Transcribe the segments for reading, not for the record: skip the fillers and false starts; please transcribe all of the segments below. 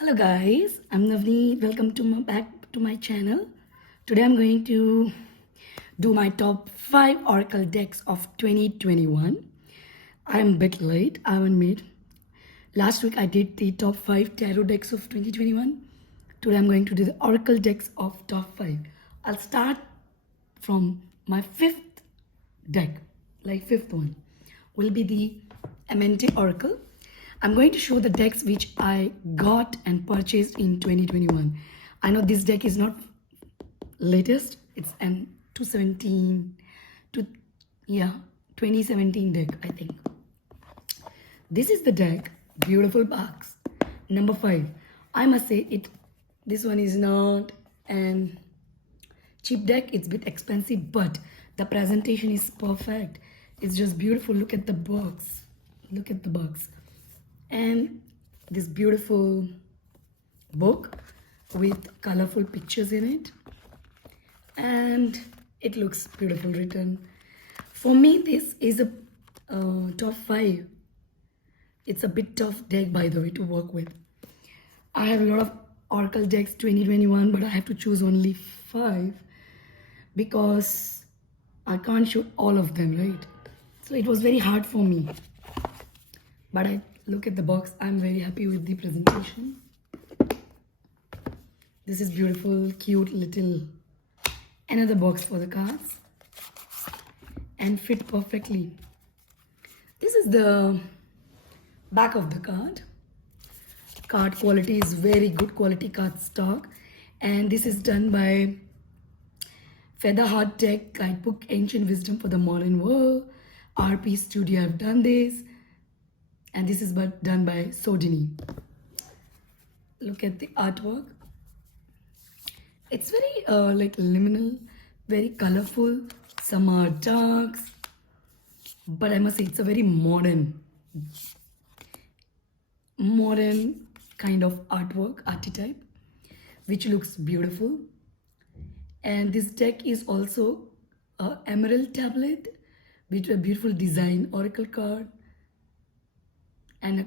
Hello guys, I'm Navneet. Welcome to back to my channel. Today I'm going to do my top 5 Oracle decks of 2021. I'm a bit late. I haven't made. Last week I did the top 5 tarot decks of 2021. Today I'm going to do the Oracle decks of top 5. I'll start from my fifth deck, like fifth one, will be the MNT Oracle. I'm going to show the decks which I got and purchased in 2021. I know this deck is not latest. It's an 2017 deck, I think. This is the deck, beautiful box. Number 5. I must say this one is not an cheap deck. It's a bit expensive, but the presentation is perfect. It's just beautiful. Look at the box. Look at the box. And this beautiful book with colorful pictures in it, and it looks beautiful written. For me, this is a top 5. It's a bit tough deck, by the way, to work with. I have a lot of Oracle decks 2021, but I have to choose only 5 because I can't show all of them, right? So it was very hard for me, but I look at the box. I'm very happy with the presentation. This is beautiful, cute little another box for the cards and fit perfectly. This is the back of the card. Card quality is very good quality card stock, and this is done by Featherheart Tech Guidebook Ancient Wisdom for the Modern World. RP Studio have done this. And this is done by Sodini. Look at the artwork. It's very like liminal, very colorful. Some are darks, but I must say it's a very modern kind of artwork, archetype, which looks beautiful. And this deck is also a emerald tablet with a beautiful design, oracle card. And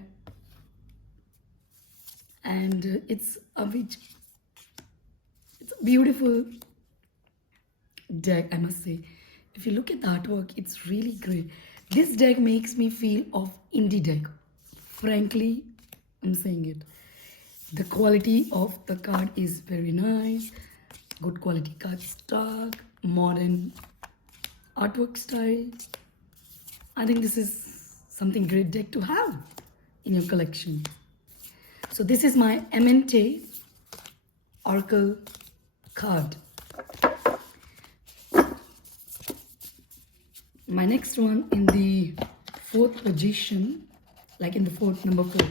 it's a beautiful deck, I must say. If you look at the artwork, it's really great. This deck makes me feel of indie deck. Frankly, I'm saying it. The quality of the card is very nice. Good quality card stock, modern artwork style. I think this is something great deck to have in your collection. So this is my MNT Oracle card. My next one in the 4th position, like in the 4th, number 4.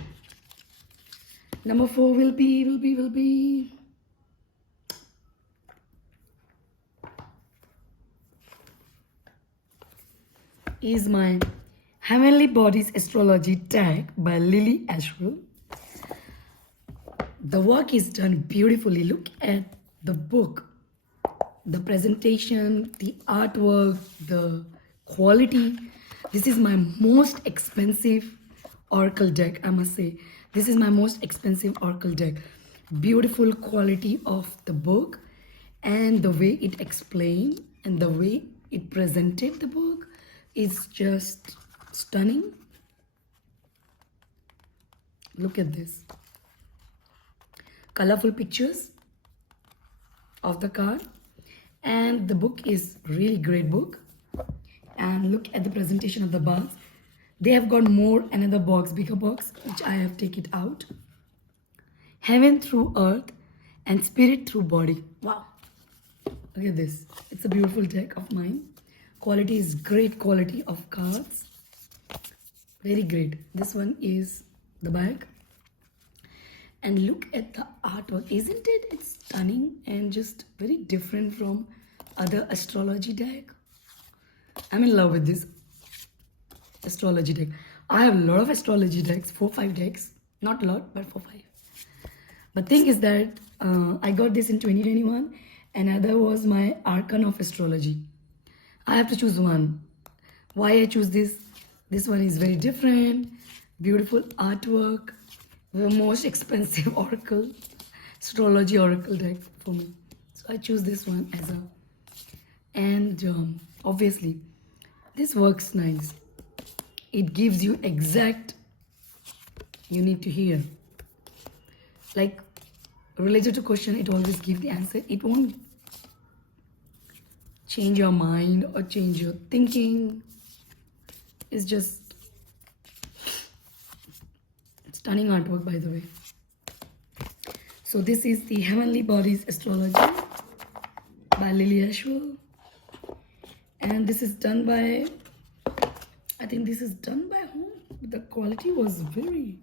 Number 4 will be is my Heavenly Bodies Astrology Deck by Lily Ashwell. The work is done beautifully. Look at the book, the presentation, the artwork, the quality. This is my most expensive Oracle deck, I must say. This is my most expensive Oracle deck. Beautiful quality of the book and the way it explained and the way it presented the book is just stunning. Look at this. Colorful pictures of the card, and the book is really great book. And look at the presentation of the box. They have got more, another box, bigger box, which I have taken out. Heaven through earth and spirit through body. Wow. Look at this. It's a beautiful deck of mine. Quality is great quality of cards. Very great. This one is the back. And look at the artwork. Isn't it? It's stunning and just very different from other astrology deck. I'm in love with this astrology deck. I have a lot of astrology decks, 4-5 decks. Not a lot, but 4-5. But thing is that I got this in 2021. Another was my Arcana of Astrology. I have to choose one. Why I choose this? This one is very different, beautiful artwork, the most expensive oracle, astrology oracle deck for me. So I choose this one as a, and obviously this works nice. It gives you exact you need to hear. Like related to question, it always gives the answer. It won't change your mind or change your thinking. It's just stunning artwork, by the way. So this is the Heavenly Bodies Astrology by Lily Ashwell, and this is done by, I think this is done by whom? The quality was very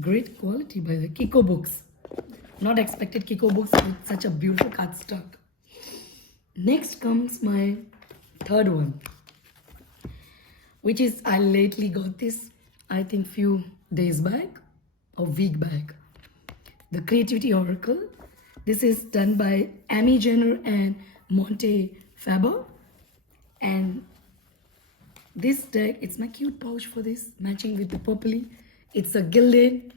great quality by the Kiko Books. Not expected Kiko Books with such a beautiful cardstock. Next comes my third one, which is I lately got this, I think few days back or week back. The Creativity Oracle. This is done by Amy Jenner and Monte Faber. And this deck, it's my cute pouch for this, matching with the purpley. It's a gilded.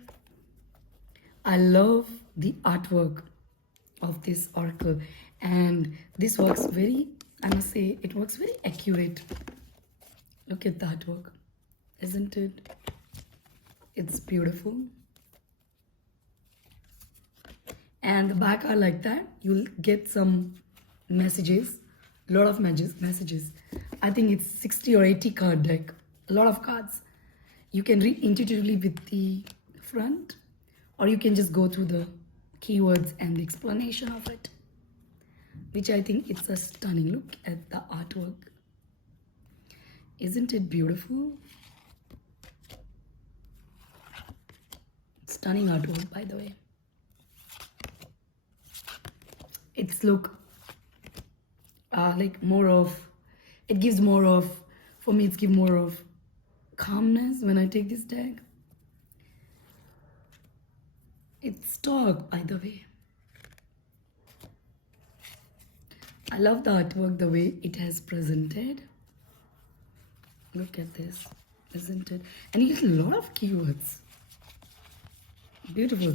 I love the artwork of this oracle, and this works very, I must say, it works very accurate. Look at the artwork, isn't it? It's beautiful. And the back are like that. You'll get some messages, a lot of messages. I think it's 60 or 80 card deck, a lot of cards. You can read intuitively with the front, or you can just go through the keywords and the explanation of it, which I think it's a stunning. Look at the artwork. Isn't it beautiful? Stunning artwork, by the way. It's look like more of, it gives more of, for me it's give more of calmness when I take this deck. It's dark, by the way. I love the artwork, the way it has presented. Look at this, isn't it? And you get a lot of keywords. Beautiful.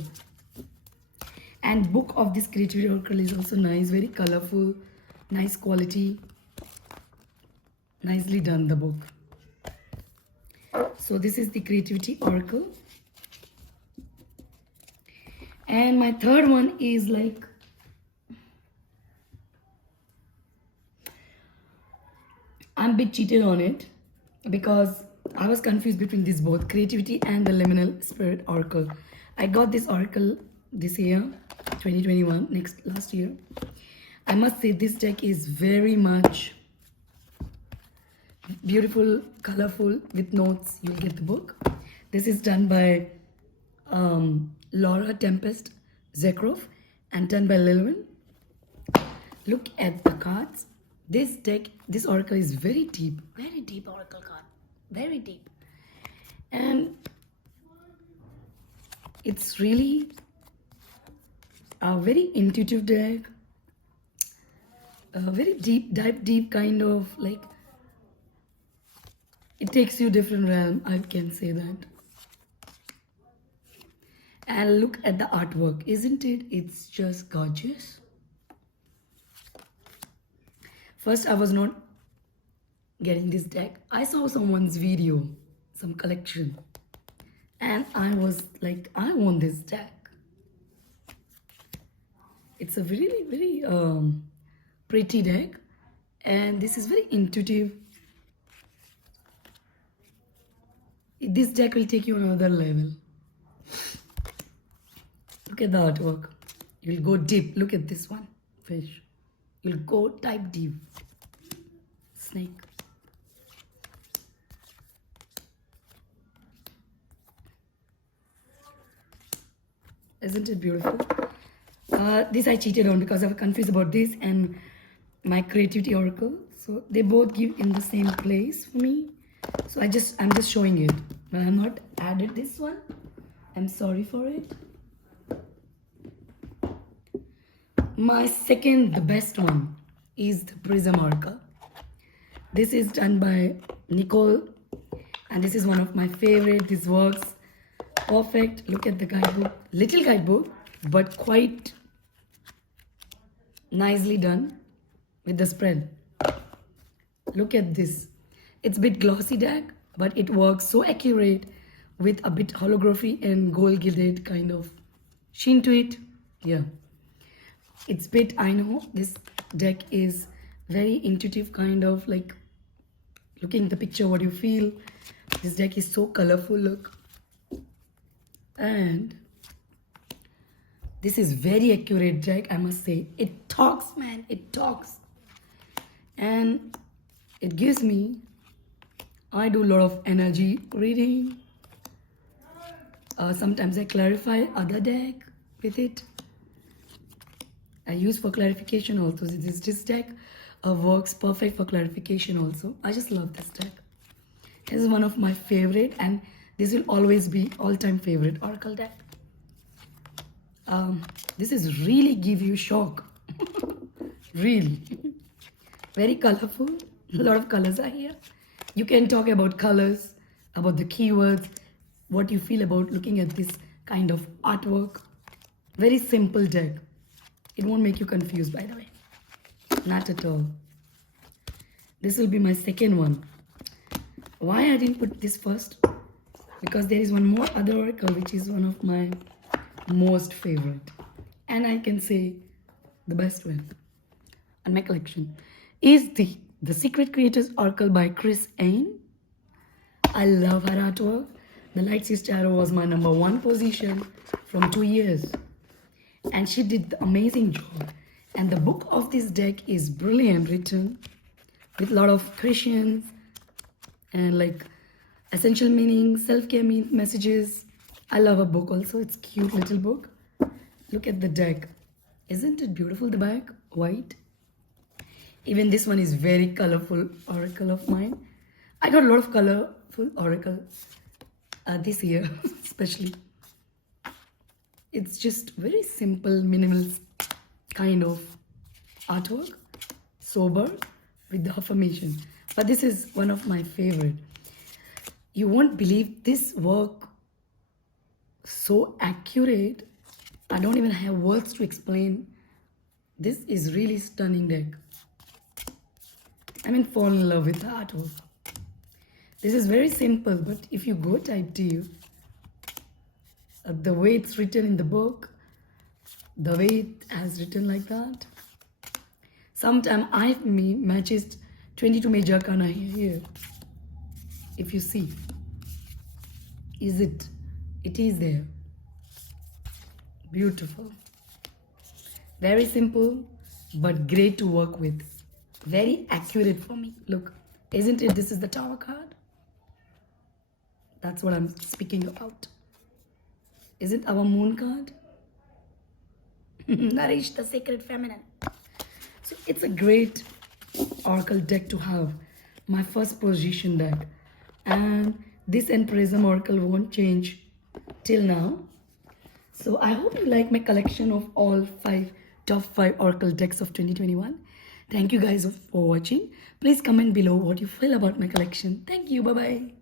And book of this Creativity Oracle is also nice, very colorful, nice quality. Nicely done, the book. So this is the Creativity Oracle. And my third one is like, I'm a bit cheated on it because I was confused between these both, Creativity and the Liminal Spirit Oracle. I got this oracle this year, 2021, last year. I must say this deck is very much beautiful, colorful, with notes. You'll get the book. This is done by Laura Tempest Zekroff and done by Lilwin. Look at the cards. This deck, this oracle is very deep oracle card, very deep. And it's really a very intuitive deck, a very deep kind of, like, it takes you different realm, I can say that. And look at the artwork, isn't it? It's just gorgeous. First, I was not getting this deck. I saw someone's video, some collection, and I was like, I want this deck. It's a very pretty deck, and this is very intuitive. This deck will take you on another level. Look at the artwork. You'll go deep. Look at this one, fish. You'll go type deep. Snake. Isn't it beautiful? This I cheated on because I was confused about this and my Creativity Oracle. So they both give in the same place for me. So I'm just showing it. But I'm not added this one. I'm sorry for it. My second, the best one, is the Prism Oracle. This is done by Nicole, and this is one of my favorite. This works perfect. Look at the guidebook. Little guidebook, but quite nicely done with the spread. Look at this. It's a bit glossy deck, but it works so accurate with a bit holography and gold gilded kind of sheen to it. Yeah. It's bit, I know this deck is very intuitive, kind of like looking at the picture, what you feel. This deck is so colorful, look. And this is very accurate deck, I must say. It talks, man, it talks. And it gives me, I do a lot of energy reading. Sometimes I clarify other deck with it. I use for clarification also. This deck works perfect for clarification also. I just love this deck. This is one of my favorite, and this will always be all-time favorite Oracle deck. This is really give you shock. Really. Very colorful. A lot of colors are here. You can talk about colors, about the keywords, what you feel about looking at this kind of artwork. Very simple deck. It won't make you confused, by the way. Not at all. This will be my second one. Why I didn't put this first? Because there is one more other oracle which is one of my most favorite. And I can say the best one on my collection is the Secret Creators Oracle by Chris Ain. I love her artwork. The Lightseas Tarot was my #1 position from 2 years. And she did the amazing job. And the book of this deck is brilliant, written with a lot of Christians and like essential meaning, self-care messages. I love a book also. It's cute little book. Look at the deck. Isn't it beautiful, the back? White. Even this one is very colorful oracle of mine. I got a lot of colorful oracle this year, especially. It's just very simple, minimalist kind of artwork, sober with the affirmation. But this is one of my favorite. You won't believe this work, so accurate. I don't even have words to explain. This is really stunning deck. I mean, fall in love with the artwork. This is very simple, but if you go type deep, the way it's written in the book, the way it has written like that. Sometimes I matches 22 major arcana here. If you see, it is there. Beautiful. Very simple, but great to work with. Very accurate for me. Look, isn't it? This is the Tower card. That's what I'm speaking about. Is it our Moon card? Nourish the Sacred Feminine. So it's a great oracle deck to have. My first position deck. And this Prism oracle won't change till now. So I hope you like my collection of all top 5 oracle decks of 2021. Thank you guys for watching. Please comment below what you feel about my collection. Thank you. Bye-bye.